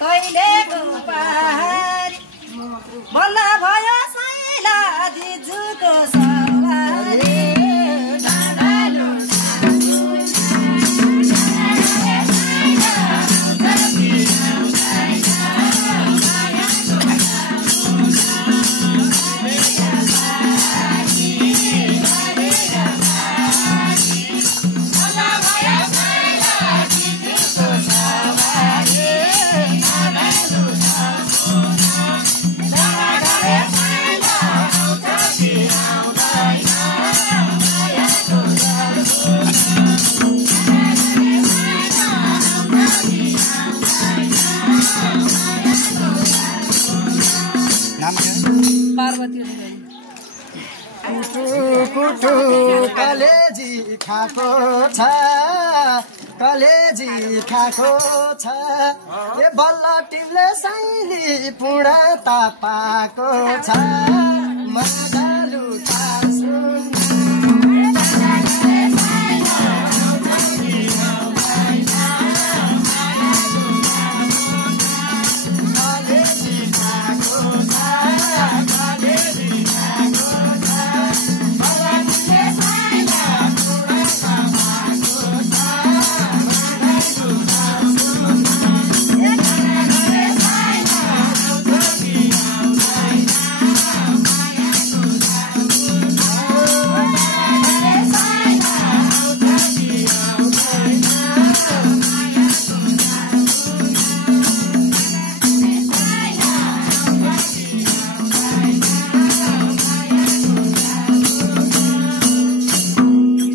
कहिलेको पारी बल्ल भयो साइला दिजुको सवारी कुटु कलेजी खाएको छ कलेजी खाएको छ ए बल्ल तिमीले साइली पुडा त पाएको छ